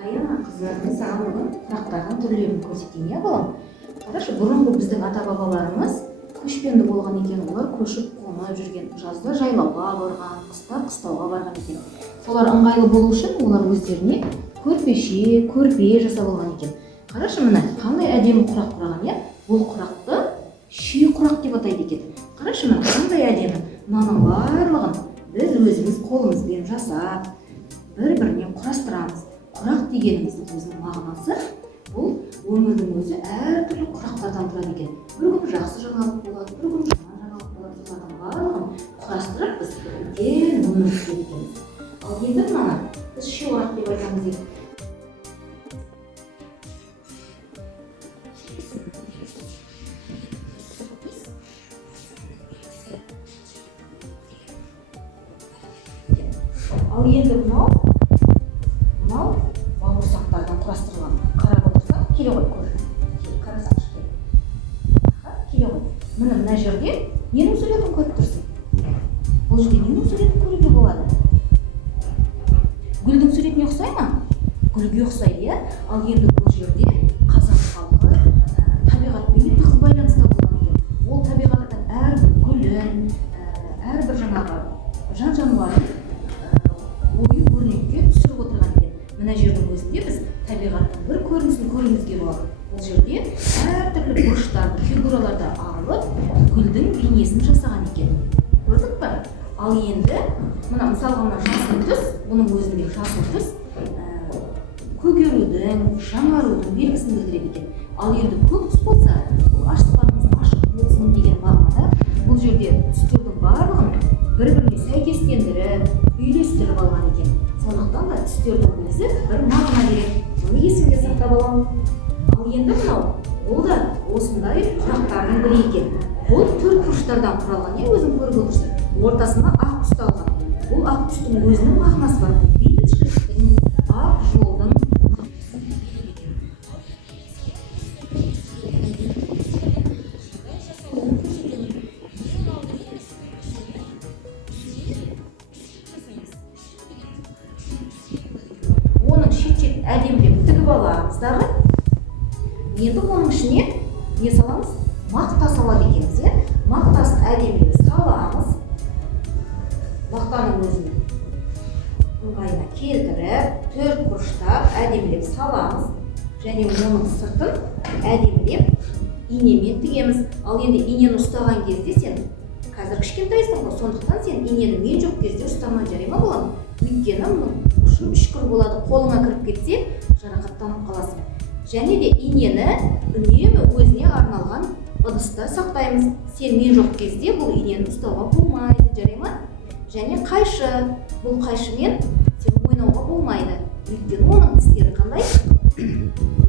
Аяна қыздар, мен саған бүгін құрақтардың түрлерін көрсетейін, иә балам? Қарашы, бұрынғы біздің ата-бабаларымыз көшпенді болған екен, олар көшіп қонып жүрген, жазда жайлауға барған, қыста қыстауға барған екен. Солар ыңғайлы болу үшін олар өздеріне көрпеше, көрпе жасап алған екен. Қарашы, міне қандай әдемі құрақ құраған, иә? Бұл құрақты ши құрақ деп атайды екен. Қарашы, міне қандай әдемі. Мынаның барлығын біз өзіміз қолымызбен жасап, бір-біріне құрастырамыз. Құрақ дегеніміздің өзінің мағынасы, бұл өмірдің өзі әртүрлі құрақтардан тұрады екен. Bir gün жақсы жаңалық болады, bir gün жаман жаңалық болады. Солардың барлығын құрастырып біз үлкен өмір сүреді екенбіз. Ал енді мынаны біз ши құрақ деп айтамыз еді. Ал енді мынау бауырсақтардан құрастырылған. Қарап отырсаң, келе ғой, көр. Қарасаңшы, келе ғой. Мына жерде ненің суретін көріп тұрсың? Бұл жерде ненің суретін көруге болады? Гүлдің суретіне ұқсай ма? Гүлге ұқсайды, иә? Ал енді бұл жерде қазақ халқы табиғатпен тығыз байланыста болған екен. Ол табиғаттың әрбір гүлін, әрбір жаңағы жан-жануарын ою-өрнекке түсіріп отырған екен. Мына жердің өзінде біз табиғаттың бір көрінісін көруімізге болады. Бұл жерде әртүрлі бұрыштарды, фигураларды алып, гүлдің бейнесін жасаған екен. Көрдік пе? Ал енді мына мысалға мына жасыл түс, бұның өзінде жасыл түс көгерудің, жаңарудың белгісін білдіреді екен. Ал енді көк түс болса, бұл аштықтарымыз ашық болсын деген мағынада, бұл жерде түстердің барлығын бір-біріне сәйкестендіріп, үйлестіріп алған екен. Сондықтан да түстердің өзі бір мағына береді. Оны есіңде сақтап аламын. Ал енді мынау, ол да осындай құрақтардың бірі екен. Бұл төрт бұрыштардан құралған, өзің көріп отырсың. Ортасына ақ түсті алған. Бұл ақ түстің өзінің мағынасы бар. Бейбіт шіріктің, ақ жолдың. Оның шет-шет әдемілеп тігіп аламыз дағы. Енді оның ішіне не саламыз? Мақта салады екенбіз, иә? Мақтасын әдемілеп саламыз. Мақтаның өзін ыңғайына келтіріп, төрт бұрыштап әдемілеп саламыз. Және оның сыртын әдемілеп инемен тігеміз. Ал енді инені ұстаған кезде сен қазір кішкентайсың ғой, сондықтан сен инені мен жоқ кезде ұстамай жарай ма балам? Өйткені мұның ұшын үшкір болады, қолыңа кіріп кетсе, жарақаттанып қаласың. Және де инені үнемі өзіне арналған ыдыста сақтаймыз. Сен мен жоқ кезде бұл инені ұстауға болмайды, жарай ма? Және қайшы, бұл қайшымен сен ойнауға болмайды. Өйткені оның тістері қандай?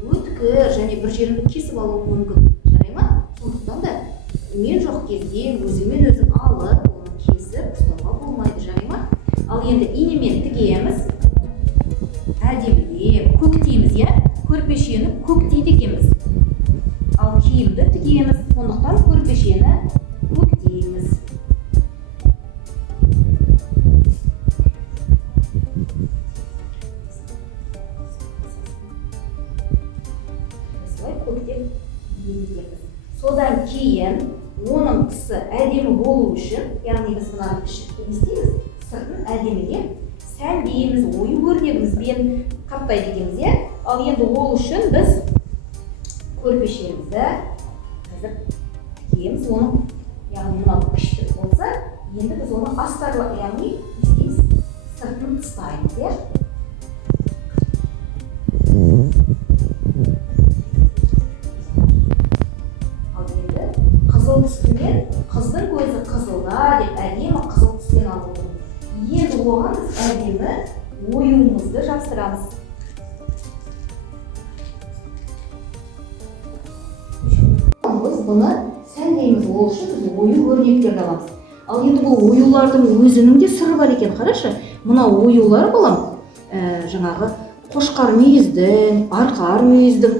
Өткір және бір жеріңді кесіп алуы мүмкін, жарай ма? Сондықтан да мен жоқ кезде өзімен өзің алып, оны кесіп ұстауға болмайды, жарай ма? Ал енді инемен тігеміз, әдемілеп көктейміз, иә? Көрпешені көктейді екенбіз. Ал киімді тігеміз, сондықтан көрпешені көктейміз. Осылай көктеп киеміз. Содан кейін оның тысы әдемі болу үшін, яғни біз мынаны ішікті істейміз, сыртын әдемілеп сәндейміз, ою-өрнегімізбен қаптайды екенбіз, иә? Ал енді ол үшін біз көрпешемізді қазір тігеміз. Оның, яғни мынау кішік болса, енді біз оны астарлы, яғни істейміз, сыртын тыстаймыз, иә? Ал енді қызыл түстімен, қыздың көзі қызылда деп әдемі қызыл түстен алып отырмыз. Енді оған біз әдемі оюымызды жапсырамыз. Біз бұны сәндейміз, ол үшін біз ою-өрнектерді аламыз. Ал енді бұл оюлардың өзінің де сыры бар екен. Қарашы, мына оюлар балам, жаңағы қошқар мүйіздің, арқар мүйіздің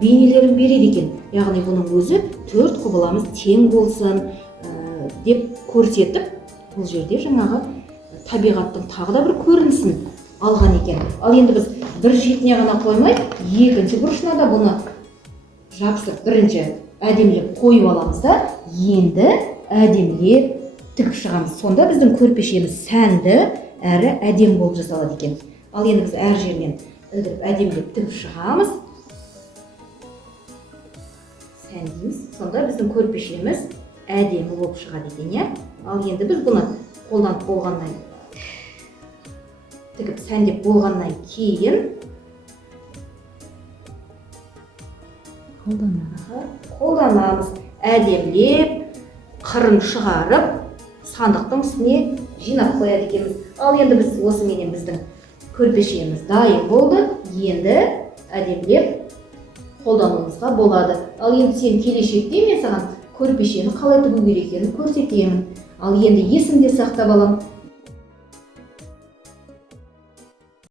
бейнелерін береді екен. Яғни бұның өзі төрт құбыламыз тең болсын деп көрсетіп, бұл жерде жаңағы табиғаттың тағы да бір көрінісін алған екен. Ал енді біз бір шетіне ғана қоймай, екінші бұрышына да бұны жабыстырып, бірінші әдемілеп қойып аламыз да, енді әдемілеп тігіп шығамыз. Сонда біздің көрпешеміз сәнді әрі әдемі болып жасалады екен. Ал енді біз әр жерінен ілдіріп әдемілеп тігіп шығамыз. Сәндейміз. Сонда біздің көрпешеміз әдемі болып шығады екен. Ал енді біз бұны қолданып болғаннан тігіп сәндеп болғаннан кейін қолданамыз. Әдемілеп, қырын шығарып, сандықтың үстіне жинап қояды екенбіз. Ал енді біз осыменен біздің көрпешеміз дайын болды. Енді әдемілеп қолдануымызға болады. Ал енді сен келешекте мен саған көрпешені қалай тігу керек екенін көрсетемін. Ал енді есімде сақтап алам.